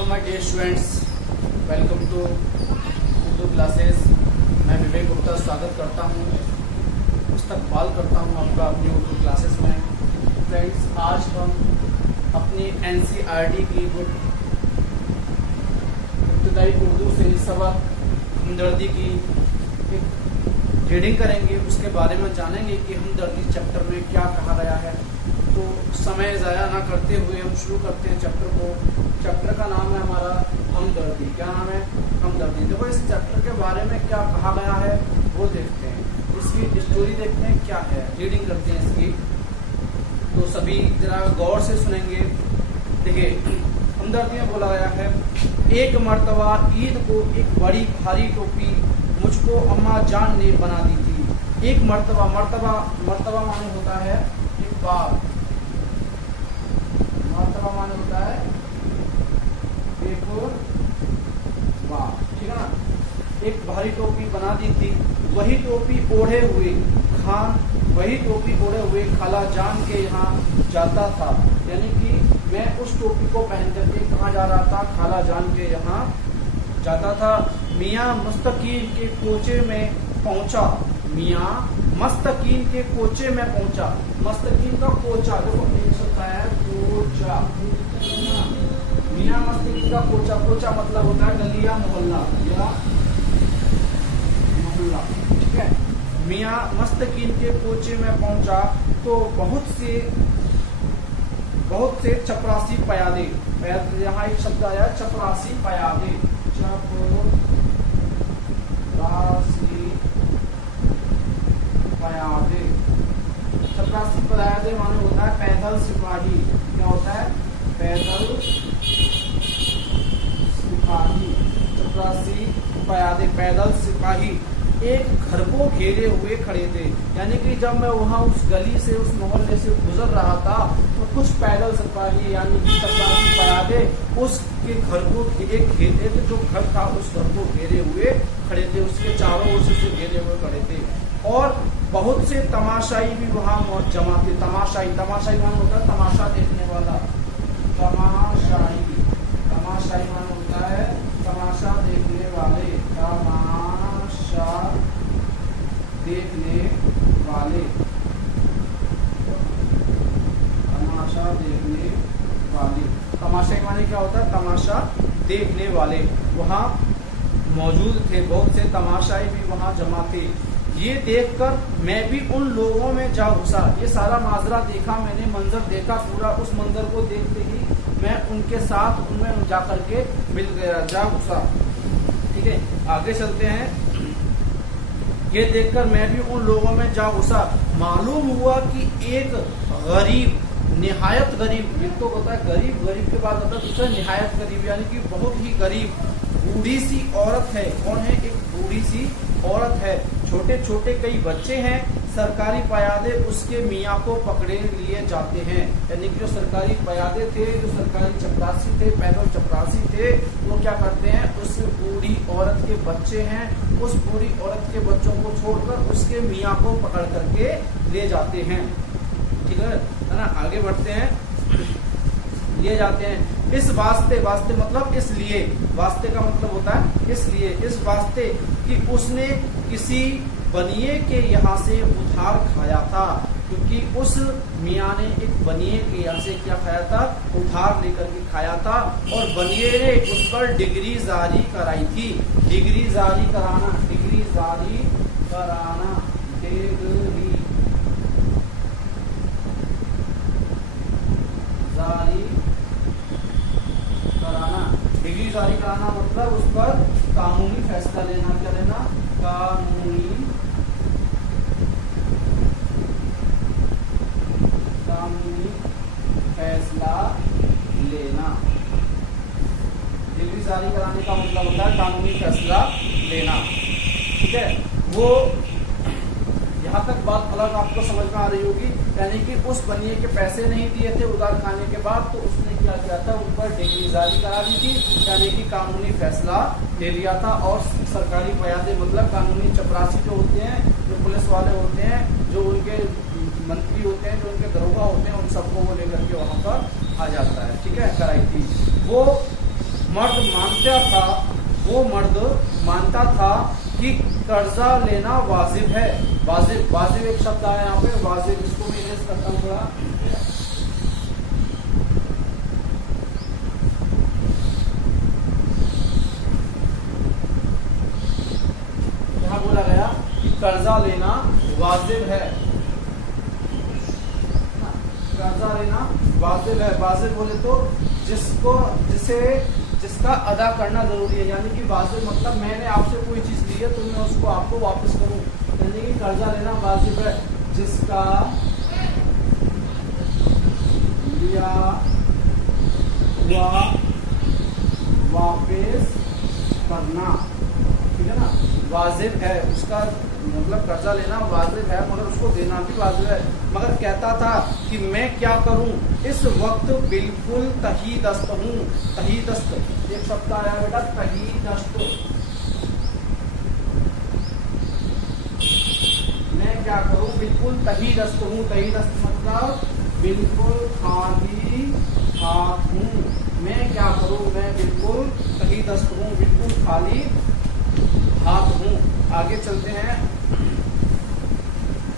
Hello my dear students, welcome to Urdu classes. मैं विवेक गुप्ता स्वागत करता हूँ, इस्तकबाल करता हूँ आपका अपनी उर्दू क्लासेस में। फ्रेंड्स, आज हम अपनी एनसीईआरटी की इब्तदाई उर्दू से सबक हमदर्दी की एक रीडिंग करेंगे। उसके बारे में जानेंगे कि हमदर्दी चैप्टर में क्या कहा गया है। तो समय ज़ाया ना करते हुए हम शुरू करते हैं चैप्टर को। चैप्टर का नाम है हमारा हमदर्दी। क्या नाम है? हमदर्दी। देखो, इस चैप्टर के बारे में क्या कहा गया है वो देखते हैं, इसकी स्टोरी देखते हैं क्या है, रीडिंग करते हैं इसकी। तो सभी जरा गौर से सुनेंगे। देखिए, हमदर्दी में बोला गया है, एक मर्तबा ईद को एक बड़ी भारी टोपी मुझको अम्मा जान ने बना दी थी। एक मर्तबा मर्तबा माने होता है एक बार, मर्तबा माने होता है एक बार, ठीक है ना। एक भारी टोपी बना दी थी, वही टोपी ओढ़े हुए खाला जान के यहाँ जाता था। यानी कि मैं उस टोपी को पहन करके कहाँ जा रहा था? खाला जान के यहाँ जाता था। मियाँ मस्तकीन के कोचे में पहुंचा। मियाँ मस्तकीन के कोचे में पहुंचा। मस्तकीन का कोचा, देखो एक होता है कोचा। मियाँ मस्तकीन का कोचा, कोचा मतलब होता है गलिया मोहल्ला या मोहल्ला, ठीक है। मियाँ मस्तकीन के कोचे में पहुंचा तो बहुत से चपरासी पयादे, यहाँ एक शब्द आया चपरासी पयादे, चपरासी पयादे माने होता है पैदल सिपाही। क्या होता है? पैदल सिपाही। चपरासी पयादे पैदल सिपाही एक घर को घेरे हुए खड़े थे। यानी कि जब मैं वहाँ उस गली से, उस मोहल्ले से गुजर रहा था तो कुछ पैदल सिपाही यानी कि चपरासी पयादे उसके घर को घेरे थे। जो घर था उस घर को घेरे हुए खड़े थे, उसके चारों ओर से घेरे हुए खड़े थे। और बहुत से तमाशाई भी वहाँ जमा थे। तमाशाई माने होता है तमाशा देखने वाला। तमाशाई माने होता है तमाशा देखने वाले। तमाशा देखने वाले। तमाशाई माने क्या होता है? तमाशा देखने वाले वहाँ मौजूद थे। बहुत से तमाशाई भी वहाँ जमा थे। ये देखकर मैं भी उन लोगों में जा घुसा। ये सारा माजरा देखा मैंने, मंजर देखा पूरा। उस मंजर को देखते ही मैं उनके साथ उनमें जा करके मिल गया, जा घुसा। ठीक है, आगे चलते हैं। ये देखकर मैं भी उन लोगों में जा घुसा। मालूम हुआ कि एक गरीब, निहायत गरीब, एक तो होता है गरीब के बाद होता है दूसरा निहायत गरीब, यानी कि बहुत ही गरीब बूढ़ी सी औरत है। कौन है? एक बूढ़ी सी औरत है। छोटे छोटे कई बच्चे हैं। सरकारी पयादे उसके मियाँ को पकड़े लिए जाते हैं। यानी कि जो सरकारी पयादे थे, जो सरकारी चपरासी थे, पैदल चपरासी थे, वो क्या करते हैं? उस बूढ़ी औरत के बच्चे हैं, उस बूढ़ी औरत के बच्चों को छोड़कर उसके मियाँ को पकड़ करके ले जाते हैं। ठीक है ना। आगे बढ़ते हैं। लिए जाते हैं इस वास्ते मतलब इसलिए, वास्ते का मतलब होता है इसलिए, इस वास्ते कि उसने किसी बनिए के यहाँ से उधार खाया था। क्योंकि उस मियाँ ने एक बनिए के यहाँ से क्या खाया था? उधार लेकर के खाया था। और बनिए ने उस पर डिग्री जारी कराई थी। डिग्री जारी कराना, डिग्री जारी कराना, डिग्री जारी कराना। डिग्री जारी कराना मतलब उस पर कानूनी फैसला लेना। क्या लेना? कानूनी फैसला लेना। डिग्री जारी कराने का मतलब होता है कानूनी फैसला लेना। ठीक है, वो यहाँ तक बात अलग आपको समझ में आ रही होगी। यानी कि उस बनिए के पैसे नहीं दिए थे उधार खाने के बाद, तो उसने क्या किया था? उन पर डिग्री जारी करा दी थी, यानी कि कानूनी फैसला ले लिया था। और सरकारी पयादे मतलब कानूनी चपरासी जो होते हैं, जो पुलिस वाले होते हैं, जो उनके मंत्री होते हैं, जो उनके दरोगा होते हैं, उन सबको वो लेकर के वहाँ पर आ जाता है। ठीक है, कराई थी वो वो मर्द मानता था कि कर्जा लेना वाजिब है। वाजिब, वाजिब एक शब्द आया यहाँ पे, वाजिब, इसको मैं इरेज करता हूँ थोड़ा। यहाँ बोला गया कि कर्जा लेना वाजिब है, कर्जा लेना वाजिब है। वाजिब बोले तो जिसका अदा करना जरूरी है, यानी कि वाजिब मतलब मैंने आपसे कोई चीज ली है तो मैं उसको आपको वापस करूं, यानी कि कर्जा लेना वाजिब है। जिसका लिया हुआ वापस करना, ठीक है ना, वाजिब है। उसका मतलब कर्जा लेना वाजिब है मगर उसको देना भी वाजिब है। मगर कहता था कि मैं क्या करूं, इस वक्त बिल्कुल तहीदस्त हूं। तहीदस्त एक शब्द आया बेटा, तहीदस्त। मैं क्या करूं, बिल्कुल तहीदस्त हूं। तहीदस्त मतलब बिल्कुल खाली हाथ हूं। मैं क्या करूं, मैं बिल्कुल तहीदस्त हूं, बिल्कुल खाली हाथ हूं। आगे चलते हैं।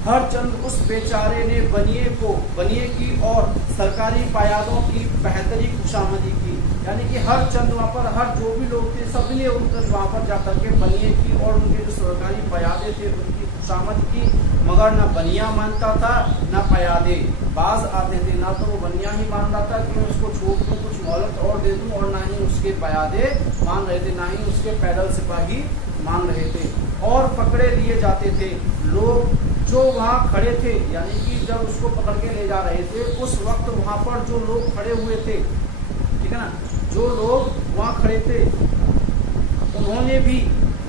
हर चंद उस बेचारे ने बनिए की और सरकारी पायादों की बेहतरी खुशामदी की, यानी कि हर चंद वहाँ पर हर जो भी लोग थे सबने उनकर वहाँ पर जाकर के बनिए की और उनके जो सरकारी पयादे थे उनकी खुशामद की। मगर न बनिया मानता था न पयादे। बाज आते थे ना तो वो बनिया ही मान रहा था कि मैं उसको छोड़ दूँ, कुछ मोहलत और दे दूँ, और ना ही उसके पयादे मान रहे थे, ना ही उसके पैदल सिपाही मान रहे थे। और पकड़े लिए जाते थे लोग जो वहाँ खड़े थे, यानी कि जब उसको पकड़ के ले जा रहे थे उस वक्त वहाँ पर जो लोग खड़े हुए थे, ठीक है ना, जो लोग वहाँ खड़े थे उन्होंने भी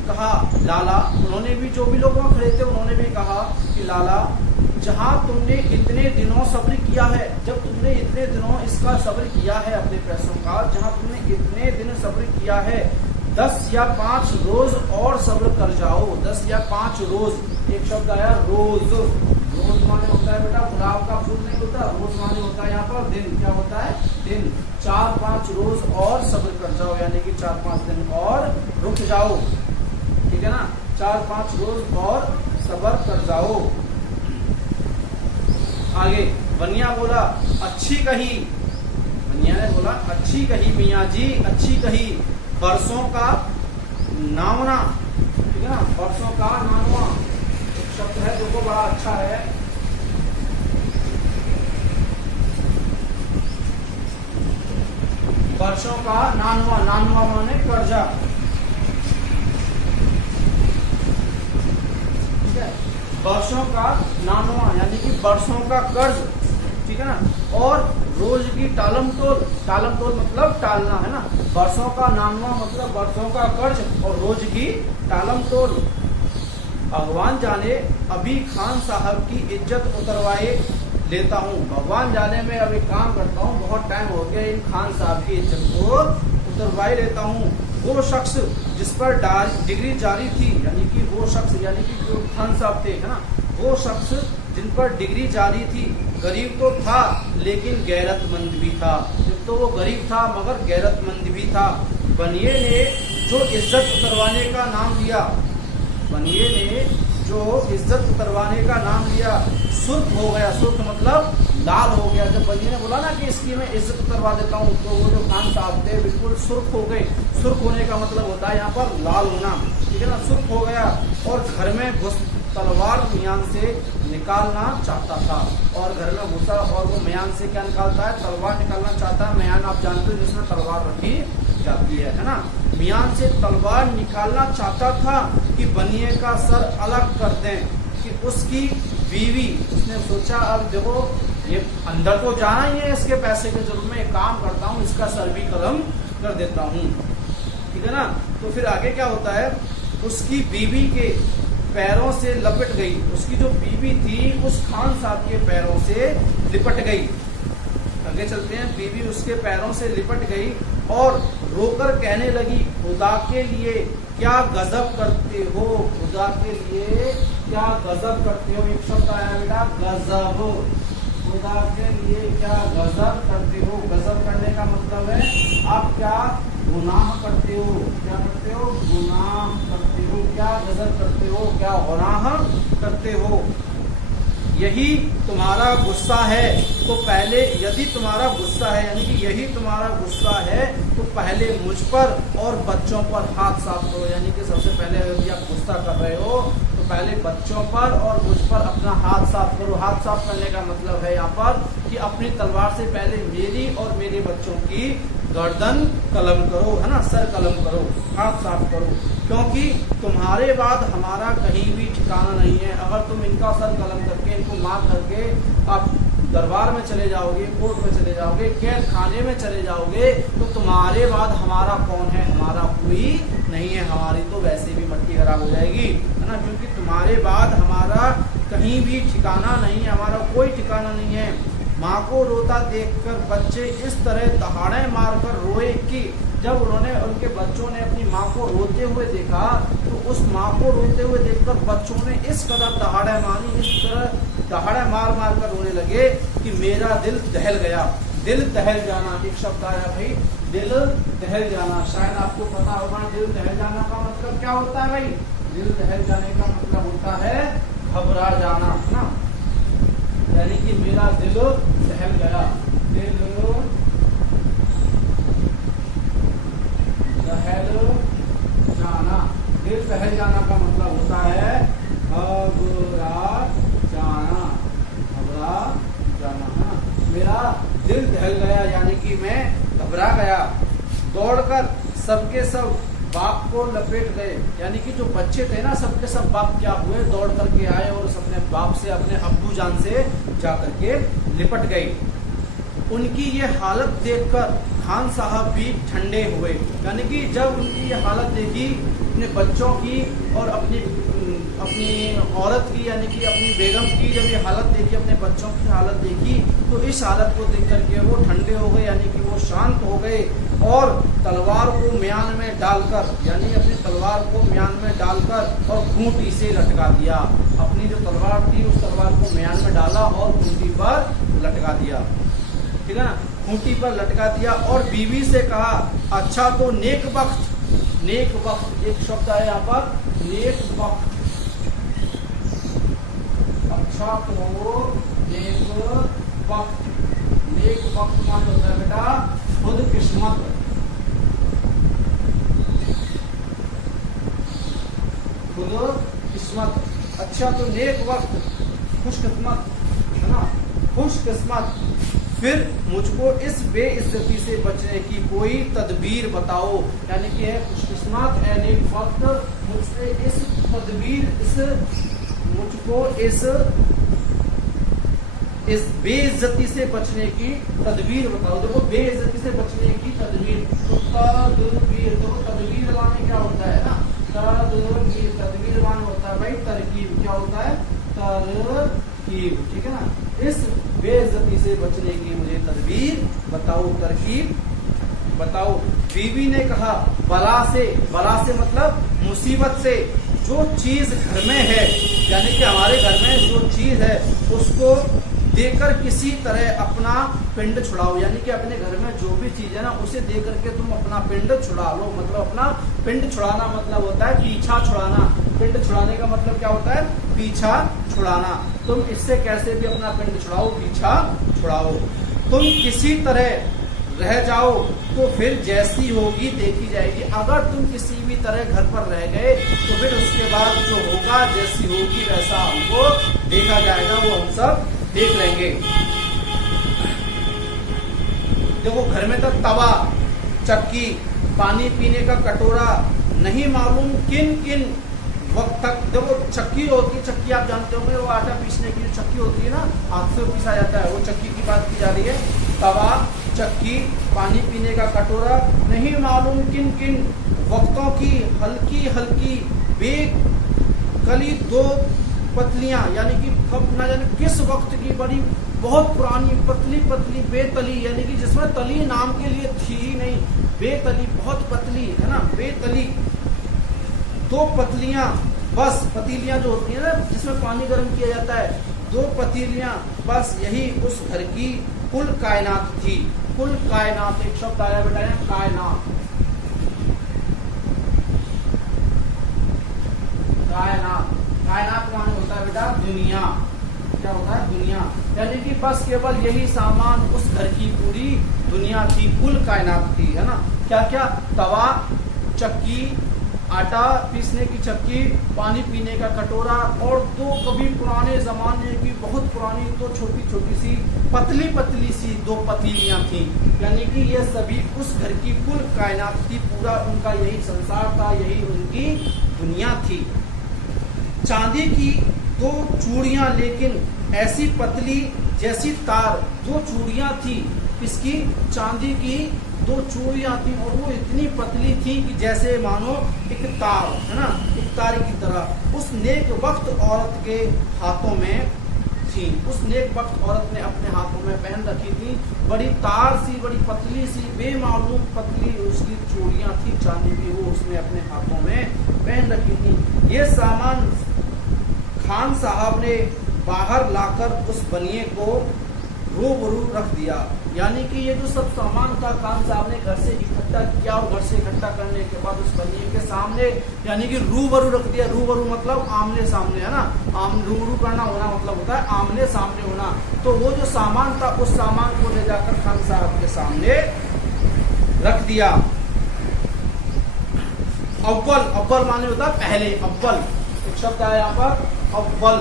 कहा लाला, उन्होंने भी जो भी लोग वहाँ खड़े थे उन्होंने भी कहा कि लाला, जहाँ तुमने इतने दिनों सब्र किया है, जब तुमने इतने दिनों इसका सब्र किया है अपने पैसों का, जहाँ तुमने इतने दिन सब्र किया है, 10 या 5 रोज और सब्र कर जाओ। 10 या 5 रोज, एक शब्द आया रोज। रोज माने होता है बेटा गुलाब का फूल नहीं होता, रोज माने होता है यहाँ पर दिन। क्या होता है? दिन। 4-5 रोज और सब्र कर जाओ, यानी कि 4-5 दिन और रुक जाओ, ठीक है ना, 4-5 रोज और सब्र कर जाओ। आगे बनिया बोला अच्छी कही, बनिया ने बोला अच्छी कही मियाँ जी, अच्छी कही। बरसों का नामना, ठीक है ना, बरसों का नामना एक शब्द है जो बड़ा अच्छा है। बरसों का नानवा, नानवा माने कर्जा, ठीक है, बरसों का नानवा यानी कि बरसों का कर्ज, ठीक है ना, और रोज की टालम टोल, टालम टोल मतलब टालना, है ना, बरसों का नानवा मतलब बरसों का कर्ज और रोज की टालम टोल। भगवान जाने अभी खान साहब की इज्जत उतरवाए लेता हूँ, भगवान जाने में अभी काम करता हूँ, बहुत टाइम हो गया, इन खान साहब की इज्जत को उतरवाए लेता हूँ। वो शख्स जिस पर डिग्री जारी थी, यानी कि वो शख्स यानी कि जो खान साहब थे, है ना, वो शख्स जिन पर डिग्री जारी थी, गरीब तो था लेकिन गैरतमंद भी था। जब तो वो गरीब था मगर गैरतमंद भी था। बनिए ने जो इज्जत उतरवाने का नाम लिया, बनिए ने जो इज्जत उतरवाने का नाम लिया, सुर्ख हो गया। सुर्ख मतलब लाल हो गया। जब बनिए ने बोला ना कि इसकी मैं इज्जत उतरवा देता हूँ, तो वो जो खान साहब थे बिल्कुल सुर्ख हो गए। सुर्ख होने का मतलब होता है यहाँ पर लाल होना, ठीक है ना, सुर्ख हो गया। और घर में घुस तलवार मियान से निकालना चाहता था, और घर में घुसा और वो मियान से क्या निकालता है? तलवार निकालना चाहता है। मियान आप जानते हो जिसमें तलवार रखी जाती है ना। मियान से तलवार निकालना चाहता था कि बनिए का सर अलग कर दें, कि उसकी बीवी, उसने सोचा अब देखो ये अंदर तो जाना ही है, इसके पैसे के जरूर मैं काम करता हूँ, इसका सर भी कलम कर देता हूँ, ठीक है ना। तो फिर आगे क्या होता है? उसकी बीवी के पैरों से लपट गई, उसकी जो बीवी थी उस खान साहब के पैरों से लिपट गई। आगे चलते हैं। बीवी उसके पैरों से लिपट गई और रोकर कहने लगी, खुदा के लिए क्या गजब करते हो, खुदा के लिए क्या गजब करते हो। एक शब्द आया बेटा गजब, खुदा के लिए क्या गजब करते हो। गजब करने का मतलब है आप क्या गुनाह करते हो। क्या करते हो? गुनाह करते हो। क्या गजब करते हो? क्या गुनाह करते हो। यही तुम्हारा गुस्सा है तो पहले, यदि तुम्हारा गुस्सा है यानी कि यही तुम्हारा गुस्सा है तो पहले मुझ पर और बच्चों पर हाथ साफ करो। यानी कि सबसे पहले यदि आप गुस्सा कर रहे हो तो पहले बच्चों पर और मुझ पर अपना हाथ साफ करो। हाथ साफ करने का मतलब है यहाँ पर कि अपनी तलवार से पहले मेरी और मेरे बच्चों की गर्दन कलम करो, है ना, सर कलम करो, हाथ साफ करो, क्योंकि तुम्हारे बाद हमारा कहीं भी ठिकाना नहीं है। अगर तुम इनका सर कलम करके इनको मार करके आप दरबार में चले जाओगे, कोर्ट में चले जाओगे, कैद खाने में चले जाओगे तो तुम्हारे बाद हमारा कौन है? हमारा कोई नहीं है। हमारी तो वैसे भी मट्टी खराब हो जाएगी, है ना, क्योंकि तुम्हारे बाद हमारा कहीं भी ठिकाना नहीं है, हमारा कोई ठिकाना नहीं है। माँ को रोता देखकर बच्चे इस तरह दहाड़े मारकर रोए कि जब उन्होंने, उनके बच्चों ने अपनी माँ को रोते हुए देखा तो उस माँ को रोते हुए देखकर बच्चों ने इस कदर दहाड़े मारी, इस तरह दहाड़े मार मार कर रोने लगे कि मेरा दिल दहल गया। दिल दहल जाना एक शब्द आया भाई, दिल दहल जाना। शायद आपको पता होगा दिल दहल जाना का मतलब क्या होता है भाई? दिल दहल जाने का मतलब होता है घबरा जाना, है ना, यानी कि मेरा दिल दहल गया। दिल दहल जाना, दिल दहल जाना का मतलब होता है घबरा जाना, घबरा जाना, है ना। मेरा दिल दहल गया यानी कि मैं घबरा गया। दौड़कर सबके सब बाप को लपेट गए, यानी कि जो बच्चे थे ना सबके सब बाप क्या हुए? दौड़ करके आए और अपने बाप से, अपने अब्बू जान से जाकर के लिपट गए। उनकी ये हालत देखकर खान साहब भी ठंडे हुए, यानी कि जब उनकी ये हालत देखी अपने बच्चों की और अपनी औरत की, यानी कि अपनी बेगम की जब ये हालत देखी, अपने बच्चों की हालत देखी तो इस हालत को देख करके वो ठंडे हो गए, यानी कि वो शांत हो गए और तलवार को म्यान में डालकर, यानी अपनी तलवार को म्यान में डालकर और खूंटी से लटका दिया। अपनी जो तलवार थी उस तलवार को म्यान में डाला और खूंटी पर लटका दिया, ठीक है ना, खूंटी पर लटका दिया। और बीवी से कहा, अच्छा तो नेक वक्त, नेक वक्त एक शब्द है यहाँ पर, नेक वक्त। अच्छा तो नेक वक्त, नेक वक्त मान होता है बेटा खुद किस्मत, खुद किस्मत। अच्छा तो नेक वक्त, खुशकिस्मत, है ना, खुशकिस्मत। फिर मुझको इस बेइज्जती से बचने की कोई तदबीर बताओ, यानी कि है खुशकिस्मत है नेक वक्त, मुझसे इस तदबीर, मुझको इस बेइज्जती से बचने की तदबीर बताओ। देखो बेइज्जती से बचने की तदबीर, तो तदबीर, देखो तदबीर लाने क्या होता है ना, तदबीर, तदबीर लाने होता है भाई तरकीब, क्या होता है? तरकीब, ठीक है ना। इस बेइज्जती से बचने की मुझे तदबीर बताओ, तरकीब बताओ। बीवी ने कहा, बला से, बला से मतलब मुसीबत से। जो चीज घर में है, यानी कि हमारे घर में जो चीज है उसको देकर किसी तरह अपना पिंड छुड़ाओ, यानी कि अपने घर में जो भी चीज है ना उसे देकर के तुम अपना पिंड छुड़ा लो। मतलब अपना पिंड छुड़ाना मतलब होता है पीछा छुड़ाना। पिंड छुड़ाने का मतलब क्या होता है? पीछा छुड़ाना। तुम इससे कैसे भी अपना पिंड छुड़ाओ, पीछा छुड़ाओ। तुम किसी तरह रह जाओ तो फिर जैसी होगी देखी जाएगी। अगर तुम किसी भी तरह घर पर रह गए तो फिर उसके बाद जो होगा, जैसी होगी वैसा हमको देखा जाएगा, वो हम सब देख लेंगे। देखो घर में तो तवा, चक्की, पानी पीने का कटोरा, नहीं मालूम किन किन वक्त तक। देखो चक्की होती है, चक्की आप जानते होंगे, वो आटा पीसने की जो चक्की होती है ना, हाथ से पीसा जाता है, वो चक्की की बात की जा रही है। तवा, चक्की, पानी पीने का कटोरा, नहीं मालूम किन किन वक्तों की हल्की हल्की बेकली दो पतलियां, यानी कि कब ना जाने किस वक्त की बड़ी बहुत पुरानी पतली पतली बेतली, यानी कि जिसमें तली नाम के लिए थी ही नहीं, बेतली बहुत पतली, है ना, बेतली दो पतलियां, बस पतीलियां जो होती है ना जिसमें पानी गर्म किया जाता है, दो पतीलियां, बस यही उस घर की कुल कायनात थी। कुल कायनात एक शब्द आया बेटा, कायनात, कायनात, कायनात माने होता है बेटा दुनिया, क्या होता है दुनिया, यानी कि बस केवल यही सामान उस घर की पूरी दुनिया थी, कुल कायनात थी, है ना। क्या क्या, तवा, चक्की, आटा पीसने की चक्की, पानी पीने का कटोरा, और दो कभी पुराने जमाने की बहुत पुरानी तो छोटी छोटी सी पतली पतली सी दो पतीलियां थी, यानी कि ये सभी उस घर की कुल कायनात थी, पूरा उनका यही संसार था, यही उनकी दुनिया थी। चांदी की दो चूड़ियां, लेकिन ऐसी पतली जैसी तार, दो चूड़ियां थी, इसकी चांदी की दो चूड़ियां थी, और वो इतनी पतली थी कि जैसे मानो एक तार, है ना, एक तार की तरह उस नेक वक्त औरत के हाथों में थी। उस नेक वक्त औरत ने अपने हाथों में पहन रखी थी, बड़ी तार सी, बड़ी पतली सी, बेमालूम पतली उसकी चूड़ियां थी चांदी की, वो उसने अपने हाथों में पहन रखी थी। ये सामान खान साहब ने बाहर लाकर उस बनिए को रूबरू रख दिया, यानी कि ये जो सब सामान था खान साहब ने घर से इकट्ठा किया, और घर से इकट्ठा करने के बाद उस बनिए के सामने, यानी कि रूबरू रख दिया। रूबरू मतलब आमने सामने, है ना, रूबरू करना होना मतलब होता है आमने सामने होना। तो वो जो सामान था उस सामान को ले जाकर खान साहब के सामने रख दिया। अव्वल, अव्वल माने होता है पहले, अव्वल एक शब्द है यहाँ पर, अव्वल।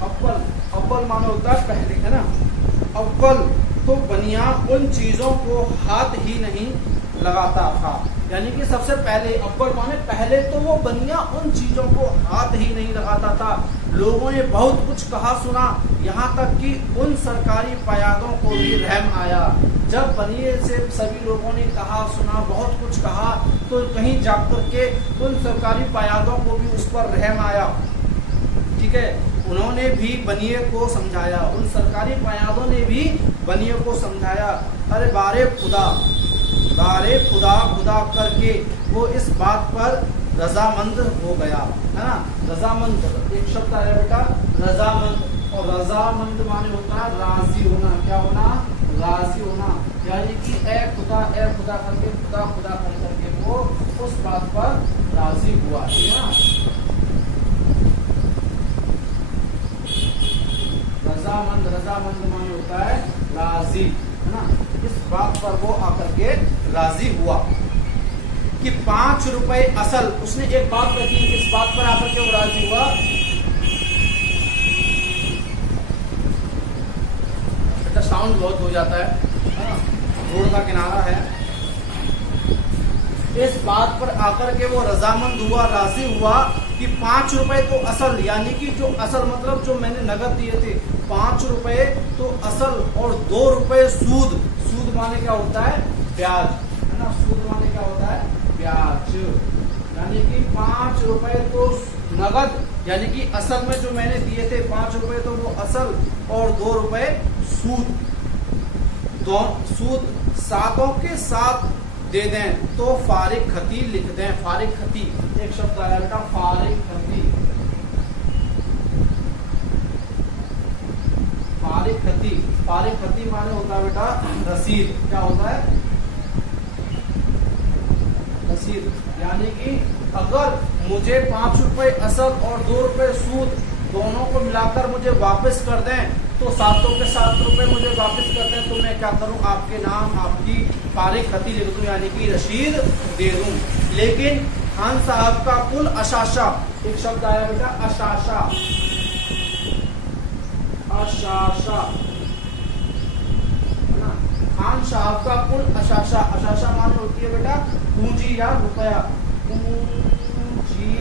अव्वल, अव्वल माने होता है पहले, है ना। अव्वल तो बनिया उन चीजों को हाथ ही नहीं लगाता था, यानी कि सबसे पहले, अव्वल माने पहले तो वो बनिया उन चीजों को हाथ ही नहीं लगाता था। लोगों ने बहुत कुछ कहा सुना, यहाँ तक कि उन सरकारी पयादों को भी रहम आया। जब बनिए से सभी लोगों ने कहा सुना, बहुत कुछ कहा, तो कहीं जाकर के उन सरकारी पयादों को भी उस पर रहम आया, ठीक है। उन्होंने भी बनिए को समझाया, उन सरकारी पयादों ने भी बनिए को समझाया। अरे बारे खुदा, बारे खुदा, खुदा करके वो इस बात पर रजामंद हो गया, है ना। रजामंद एक शब्द आया बेटा, रजामंद, और रजामंद माने होता है राजी होना, क्या होना, राजी होना, यानी कि ए खुदा करके, खुदा खुदा करके वो उस बात पर राजी हुआ, ठीक है ना। रजामंद, रजामंद माने होता है राजी, है ना। इस बात पर वो आकर के राजी हुआ कि 5 रुपए असल, उसने एक बात रखी, इस बात पर आकर के वो राजी हुआ। बेटा साउंड बहुत हो जाता है ना, रोड का किनारा है। इस बात पर आकर के वो रजामंद हुआ, राजी हुआ कि 5 रुपए तो असल, यानी कि जो असल मतलब जो मैंने नगद दिए थे 5 रुपए तो असल, और 2 रुपए सूद। सूद माने क्या होता है, ब्याज, है ना। सूद माने क्या होता है, ब्याज, यानी कि 5 रुपए तो नगद, यानी कि असल में जो मैंने दिए थे 5 रुपए तो वो असल, और 2 रुपए सूद। सूद सातों के साथ दे दें तो फारिग खती लिख दें। फारिग खती एक शब्द आया बेटा, फारिग खती, फारिग खती, फारिग खती माने होता है बेटा रसीद, क्या होता है, रसीद, यानी कि अगर मुझे 5 रुपए असल और 2 रुपए सूद दोनों को मिलाकर मुझे वापस कर दें, तो सातों के 7 रुपए मुझे वापस कर दें, तो मैं क्या करूं, आपके नाम आपकी फारिग खती लिख दूं, यानी कि रसीद दे दूं। लेकिन खान साहब का कुल अशाशा, एक शब्द आया बेटा अशाशा, अशाशा, है ना। खान साहब का कुल अशाशा, अशाशा माने होती है बेटा पूंजी या रुपया, पूंजी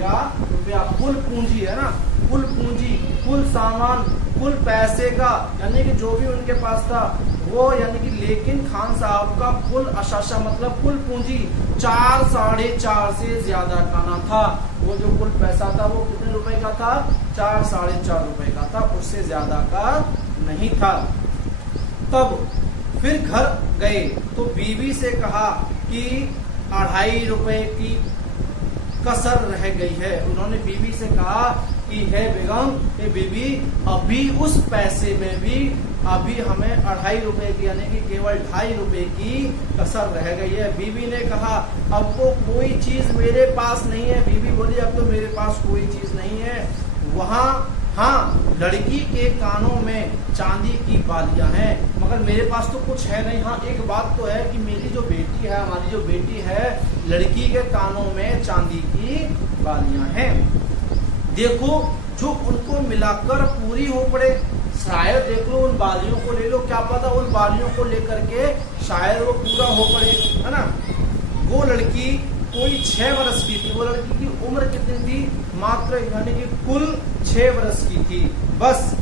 या रुपया, कुल पूंजी, है ना, कुल पूंजी, कुल सामान, कुल पैसे का, यानी कि जो भी उनके पास था वो, यानी कि लेकिन खान साहब का कुल अशाशा मतलब कुल पूंजी 4 साढ़े 4 से ज्यादा का ना था। वो जो कुल पैसा था वो कितने रुपए का था, 4 साढ़े 4 रुपए का था, उससे ज्यादा का नहीं था। तब फिर घर गए तो बीवी से कहा कि 2.5 रुपए की कसर रह गई है। उन्होंने बीवी से कहा कि है बेगम, ये बीबी, अभी उस पैसे में भी अभी हमें 2.5 रुपए की यानी कि केवल 2.5 रुपए की कसर रह गई है। बीबी ने कहा अब तो कोई चीज मेरे पास नहीं है। बीबी बोली अब तो मेरे पास कोई चीज नहीं है। वहाँ हाँ, लड़की के कानों में चांदी की बालियां हैं, मगर मेरे पास तो कुछ है नहीं। हाँ, एक बात तो है कि मेरी जो बेटी है, हमारी जो बेटी है, लड़की के कानों में चांदी की बालियां हैं। देखो जो उनको मिलाकर पूरी हो पड़े, शायद देख लो उन बालियों को ले लो, क्या पता उन बालियों को लेकर के शायद वो पूरा हो पड़े, है ना। वो लड़की कोई 6 वर्ष की थी। वो लड़की की उम्र कितनी थी? मात्र यानी कि कुल 6 वर्ष की थी। बस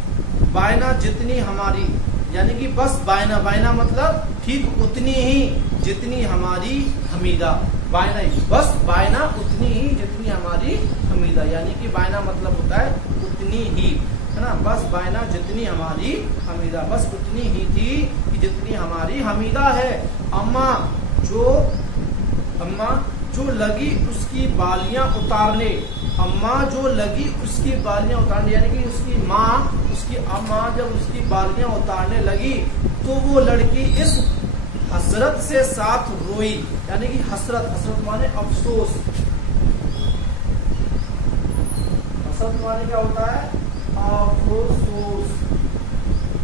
बायना जितनी हमारी, यानी कि बस बायना, बायना मतलब ठीक उतनी ही जितनी हमारी हमीदा। बायना ही, बस बायना उतनी ही जितनी हमारी हमीदा, यानी कि बायना मतलब होता है उतनी ही, है ना। बस बायना जितनी हमारी हमीदा, बस उतनी ही थी कि जितनी हमारी हमीदा है। अम्मा जो लगी उसकी बालियां उतारने, अम्मा जो लगी उसकी बालियां उतारने, यानी कि उसकी माँ, उसकी अम्मा जब उसकी बालियां उतारने लगी तो वो लड़की इस हसरत से साथ रोई, यानी कि हसरत, हसरत माने अफसोस, हसरत माने क्या होता है? अफसोस,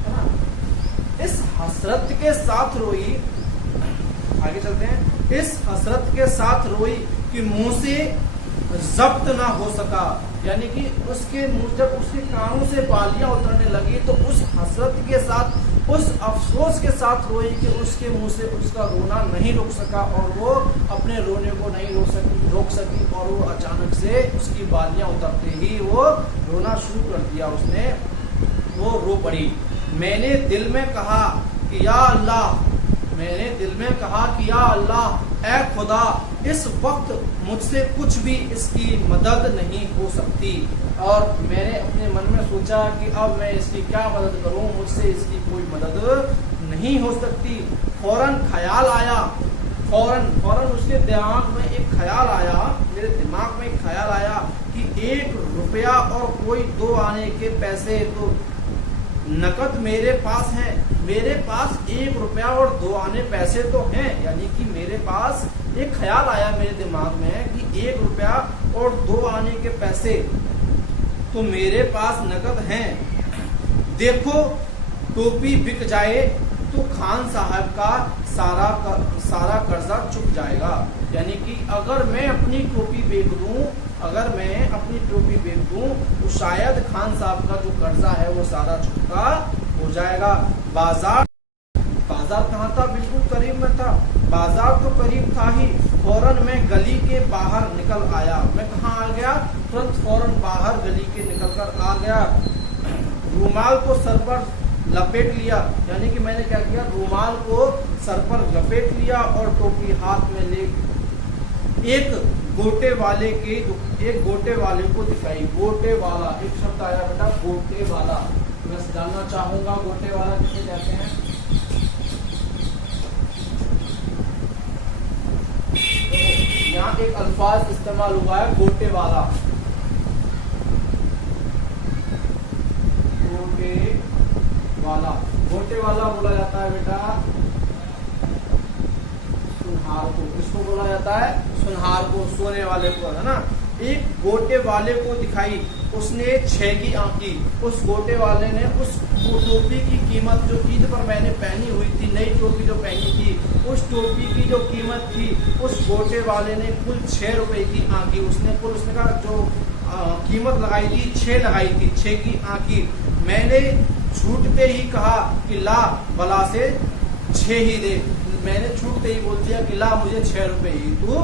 है ना। इस हसरत के साथ रोई, आगे चलते हैं। इस हसरत के साथ रोई कि मुंह से जब्त ना हो सका, यानी कि उसके मुंह, जब उसके कानों से बालियां उतरने लगी तो उस हसरत के साथ, उस अफसोस के साथ रोई कि उसके मुंह से उसका रोना नहीं रुक सका और वो अपने रोने को नहीं रोक सकी और वो अचानक से उसकी बालियां उतरते ही वो रोना शुरू कर दिया। उसने वो रो पड़ी। मैंने दिल में कहा कि या अल्लाह, मैंने दिल में कहा कि या अल्लाह, ऐ खुदा, इस वक्त मुझसे कुछ भी इसकी मदद नहीं हो सकती। और मैंने अपने मन में सोचा कि अब मैं इसकी क्या मदद करूं, मुझसे इसकी कोई मदद नहीं हो सकती। फौरन ख्याल आया, फौरन उसके दिमाग में एक ख्याल आया, मेरे दिमाग में एक ख्याल आया कि 1 रुपया और कोई 2 आने के पैसे तो नकद मेरे पास हैं। मेरे पास 1 रुपया और 2 आने पैसे तो हैं, यानी कि मेरे पास एक ख्याल आया मेरे दिमाग में कि 1 रुपया और 2 आने के पैसे तो मेरे पास नकद हैं। देखो टोपी बिक जाए तो खान साहब का सारा कर्जा चुक जाएगा, यानी कि अगर मैं अपनी टोपी बेच दूं, अगर मैं अपनी टोपी बेच दूं तो शायद खान साहब का जो कर्जा है वो सारा चुकता हो जाएगा। बाजार कहाँ था? बिल्कुल करीब में था। बाजार तो करीब था ही। फौरन मैं गली के बाहर निकल आया। मैं कहाँ आ गया? तुरंत फौरन बाहर गली के निकल कर आ गया। रूमाल को सर पर लपेट लिया, यानी कि मैंने क्या किया? रूमाल को सर पर लपेट लिया और टोपी हाथ में ले एक गोटे वाले को दिखाई। गोटे वाला एक शब्द आया बेटा, गोटे वाला। मैं जानना चाहूंगा गोटे वाला किसे कहते हैं? यहाँ एक अल्फाज इस्तेमाल हुआ है गोटे वाला। गोटे वाला बोला जाता है बेटा सुनहार को। किसको बोला जाता है? सुनहार को, सोने वाले को, है ना। एक गोटे वाले को दिखाई, उसने 6 की आंकी। उस गोटे वाले ने उस टोपी की कीमत जो ईद पर मैंने पहनी हुई थी, नई टोपी जो पहनी थी, उस टोपी की जो कीमत थी उस गोटे वाले ने कुल 6 रुपए की आंकी। उसने कहा जो कीमत लगाई थी 6 लगाई थी, 6 की आंकी। मैंने छूटते ही कहा कि ला बला से 6 ही दे। मैंने छूटते ही बोल दिया कि ला मुझे 6 रुपए ही तू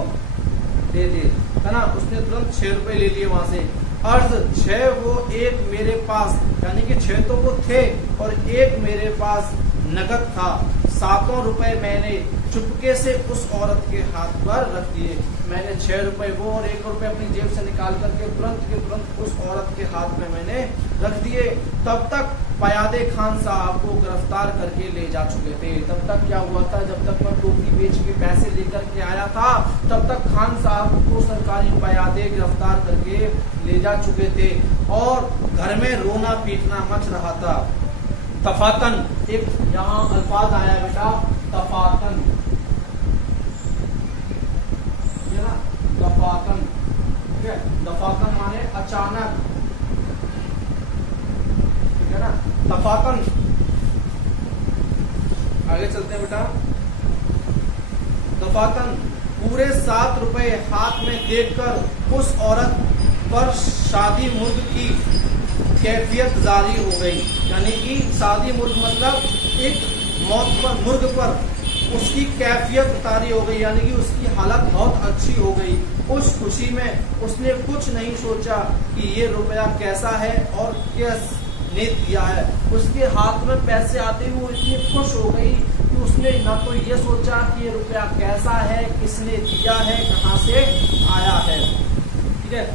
दे दे, है ना। उसने तुरंत 6 रुपए ले लिए वहां से। अर्थ 6 वो 1 मेरे पास, यानी कि 6 तो वो थे और 1 मेरे पास नगद था। 7 रुपए मैंने चुपके से उस औरत के हाथ पर रख दिए। मैंने 6 रुपए वो और 1 रुपए अपनी जेब से निकाल करके तुरंत के तुरंत उस औरत के हाथ में मैंने रख दिए। तब तक पयादे खान साहब को गिरफ्तार करके ले जा चुके थे। तब तक क्या हुआ था, जब तक मैं टोपी बेच के पैसे लेकर के आया था तब तक खान साहब को सरकारी पयादे गिरफ्तार करके ले जा चुके थे और घर में रोना पीटना मच रहा था। तफातन, एक यहाँ अल्फाज आया बेटा, तफातन, ये ना दफातन, ठीक है, दफातन माने अचानक, ठीक है ना, तफातन। आगे चलते हैं बेटा। दफातन, पूरे 7 रुपए हाथ में देखकर उस औरत पर शादी मुर्ग की कैफियत जारी हो गई। यानी कि शादी मुर्ग मतलब एक मौत पर, मुर्ग पर उसकी कैफियत तारी हो गई, यानी कि उसकी हालत बहुत अच्छी हो गई। उस खुशी में उसने कुछ नहीं सोचा कि ये रुपया कैसा है और किसने दिया है। उसके हाथ में पैसे आते ही वो इतनी खुश हो गई कि उसने न तो ये सोचा कि ये रुपया कैसा है, किसने दिया है, कहाँ से आया है, ठीक है।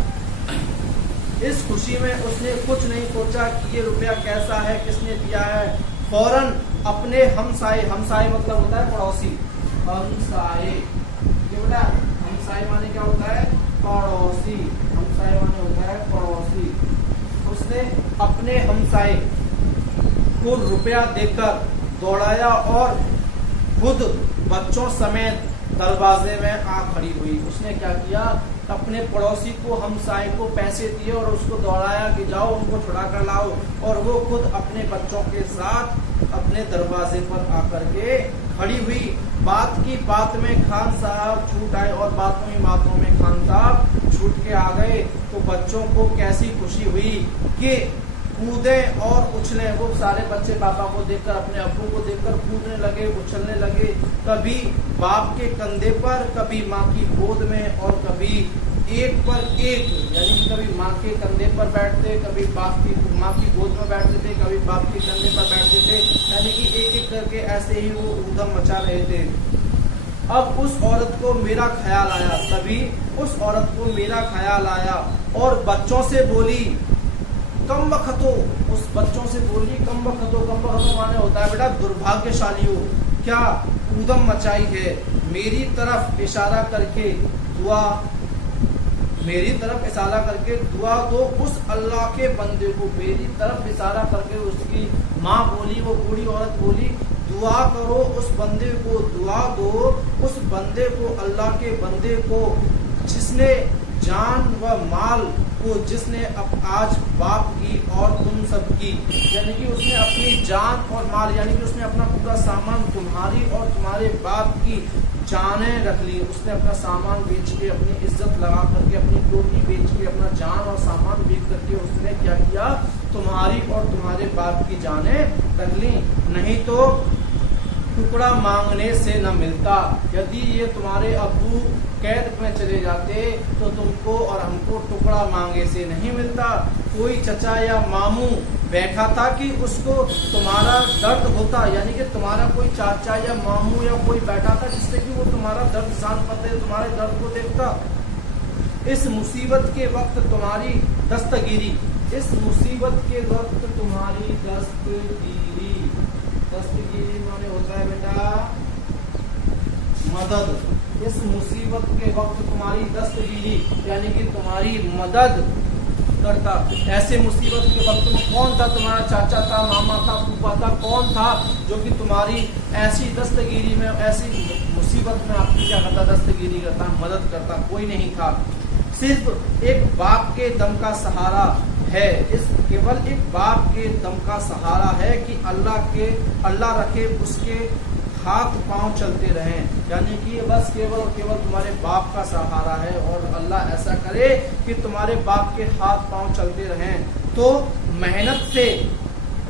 इस खुशी में उसने कुछ नहीं सोचा कि ये रुपया कैसा है, किसने दिया है। फौरन अपने हमसाए, हमसाए मतलब होता है पड़ोसी, हमसाए, ये बेटा हमसाए माने क्या होता है, पड़ोसी, हमसाए माने होता है पड़ोसी। उसने अपने हमसाए को रुपया देकर दौड़ाया और खुद बच्चों समेत दरवाजे में आ खड़ी हुई। उसने क्या किया, अपने पड़ोसी को, हमसाए को पैसे दिए और उसको दौड़ाया कि जाओ उनको छुड़ा कर लाओ, और वो खुद अपने बच्चों के साथ अपने दरवाजे पर आकर के खड़ी हुई। बात की बात में खान साहब छूट आए और बातों ही बातों में खान साहब छूट के आ गए। तो बच्चों को कैसी खुशी हुई कि कूदे और उछले। वो सारे बच्चे पापा को देखकर, अपने अब्बू को देखकर कूदने लगे, उछलने लगे, कभी बाप के कंधे पर, कभी माँ की गोद में, और कभी एक पर एक, यानी कि कभी माँ के कंधे पर बैठते, कभी माँ की गोद में बैठते थे, कभी बाप के कंधे पर बैठते थे, यानी कि एक एक करके ऐसे ही वो ऊधम मचा रहे थे। अब उस औरत को मेरा ख्याल आया, तभी उस औरत को मेरा ख्याल आया और बच्चों से बोली, कम बखतो, उस बच्चों से बोली कम बखतो। कम बखतो माने होता है बेटा दुर्भाग्यशालियों, क्या ऊधम मचाई है। मेरी तरफ इशारा करके दुआ, मेरी तरफ इशारा करके दुआ दो उस अल्लाह के बंदे को। मेरी तरफ इशारा करके उसकी माँ बोली, वो बूढ़ी औरत बोली, दुआ करो उस बंदे को, दुआ दो उस बंदे को, अल्लाह के बंदे को, जिसने जान व माल को, जिसने आज बाप की और तुम सब की, यानी कि उसने अपनी जान और माल, यानी कि उसने अपना पूरा सामान तुम्हारी और तुम्हारे बाप की जानें रख ली। उसने अपना सामान बेच के, अपनी इज्जत लगा करके, अपनी टोपी बेच के, अपना जान और सामान बेच करके उसने क्या किया, तुम्हारी और तुम्हारे बाप की जानें रख ली। नहीं तो टुकड़ा मांगने से न मिलता। यदि ये तुम्हारे अब्बू कैद में चले जाते तो तुमको और हमको टुकड़ा मांगे से नहीं मिलता। कोई चचा या मामू बैठा था कि उसको तुम्हारा दर्द होता, यानी कि तुम्हारा कोई चाचा या मामू या कोई बैठा था जिससे कि वो तुम्हारा दर्द जान पाते, तुम्हारे दर्द को देखता। इस मुसीबत के वक्त तुम्हारी दस्तगिरी, इस मुसीबत के वक्त तुम्हारी दस्तगिरी, दस्तगिरी माने होता है बेटा मदद। इस मुसीबत के वक्त तुम्हारी दस्तगिरी, यानी कि तुम्हारी मदद करता। ऐसे मुसीबत के वक्त में कौन था, तुम्हारा चाचा था, मामा था, फूफा था, कौन था जो कि तुम्हारी ऐसी दस्तगिरी में, ऐसी मुसीबत में आपकी क्या करता, दस्तगिरी करता, मदद करता? कोई नहीं था। सिर्फ एक बाप के दम का सहारा है, इस केवल एक बाप के दम का सहारा है कि अल्लाह रखे उसके हाथ पांव चलते रहें, यानी कि बस केवल और केवल तुम्हारे बाप का सहारा है और अल्लाह ऐसा करे कि तुम्हारे बाप के हाथ पांव चलते रहें। तो मेहनत से,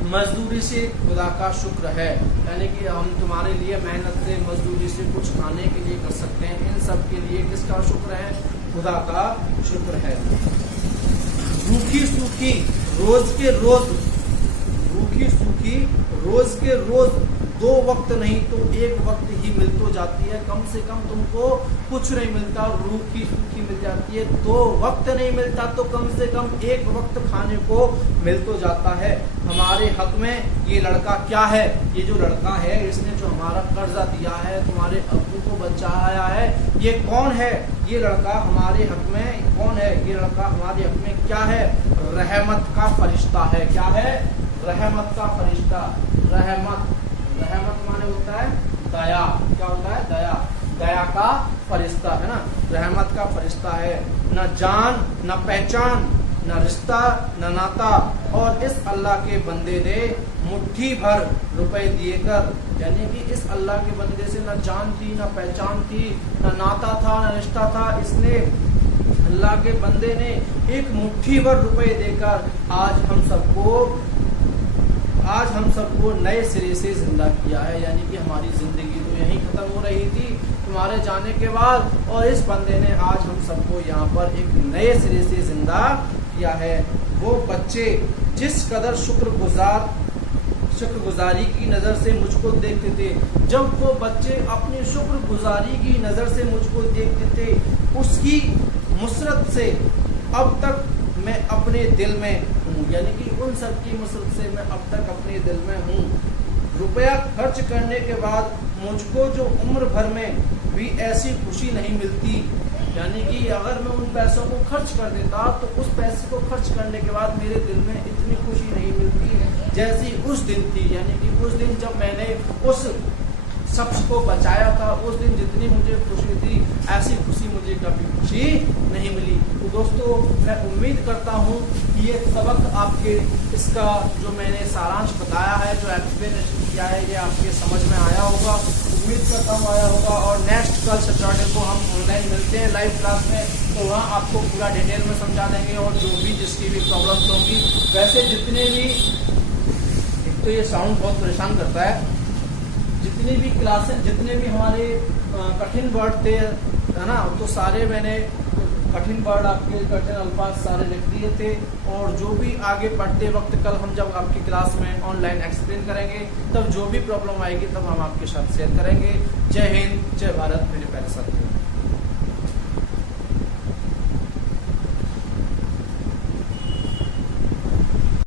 मजदूरी से खुदा का शुक्र है, यानी कि हम तुम्हारे लिए मेहनत से, मजदूरी से कुछ खाने के लिए कर सकते हैं। इन सब के लिए किसका शुक्र है? खुदा का शुक्र है। रूखी सूखी रोज के रोज, रूखी सूखी रोज के रोज 2 वक्त नहीं तो 1 वक्त ही मिल तो जाती है, कम से कम तुमको कुछ नहीं मिलता, रूखी सूखी मिल जाती है। 2 वक्त नहीं मिलता तो कम से कम 1 वक्त खाने को मिल तो जाता है। हमारे हक में ये लड़का क्या है, ये जो लड़का है इसने जो हमारा कर्जा दिया है, तुम्हारे अब्बू को बचाया है, ये कौन है? ये लड़का हमारे हक में कौन है? ये लड़का हमारे हक में क्या है? रहमत का फरिश्ता है। क्या है? रहमत का फरिश्ता। रहमत माने होता है दया। क्या होता है? दया। दया का फरिश्ता है ना, रहमत का फरिश्ता है। न जान न पहचान, न रिश्ता न नाता, और इस अल्लाह के बंदे ने मुट्ठी भर रुपए दिए कर, यानी कि इस अल्लाह के बंदे से न जान थी, न पहचान थी, न नाता था, न रिश्ता था, इसने अल्लाह के बंदे ने एक मुट्ठी भर रुपए देकर आज हम सबको नए सिरे से जिंदा किया है। यानी कि हमारी जिंदगी तो यहीं खत्म हो रही थी तुम्हारे जाने के बाद, और इस बंदे ने आज हम सबको यहाँ पर एक नए सिरे से जिंदा किया है। वो बच्चे जिस कदर शुक्रगुजारी की नज़र से मुझको देखते थे, जब वो बच्चे अपनी शुक्रगुजारी की नज़र से मुझको देखते थे, उसकी मुसरत से अब तक मैं अपने दिल में हूँ। यानी कि उन सब की मुसरत से मैं अब तक अपने दिल में हूँ। रुपया खर्च करने के बाद मुझको जो उम्र भर में भी ऐसी खुशी नहीं मिलती, यानी कि अगर मैं उन पैसों को खर्च कर देता तो उस पैसे को खर्च करने के बाद मेरे दिल में इतनी खुशी नहीं मिलती जैसी उस दिन थी। यानी कि उस दिन जब मैंने उस शख्स को बचाया था, उस दिन जितनी मुझे खुशी थी ऐसी खुशी मुझे कभी खुशी नहीं मिली। तो दोस्तों, मैं उम्मीद करता हूँ कि ये सबक आपके, इसका जो मैंने सारांश बताया है, जो एक्सप्लेनेशन किया है, ये आपके समझ में आया होगा। उम्मीद करता हूँ आया होगा। और नेक्स्ट कल सैटरडे को हम ऑनलाइन मिलते हैं लाइव क्लास में, तो वहाँ आपको पूरा डिटेल में समझा देंगे, और जो भी जिसकी भी प्रॉब्लम्स होंगी। वैसे जितने भी, एक तो ये साउंड बहुत परेशान करता है, जितनी भी क्लासेस, जितने भी हमारे कठिन वर्ड थे, है ना, तो सारे मैंने कठिन वर्ड, आपके कठिन अल्फाज सारे लिख दिए थे। और जो भी आगे पढ़ते वक्त कल हम जब आपकी क्लास में ऑनलाइन एक्सप्लेन करेंगे, तब जो भी प्रॉब्लम आएगी तब हम आपके साथ शेयर करेंगे। जय हिंद, जय भारत मेरे प्यारे साथियों।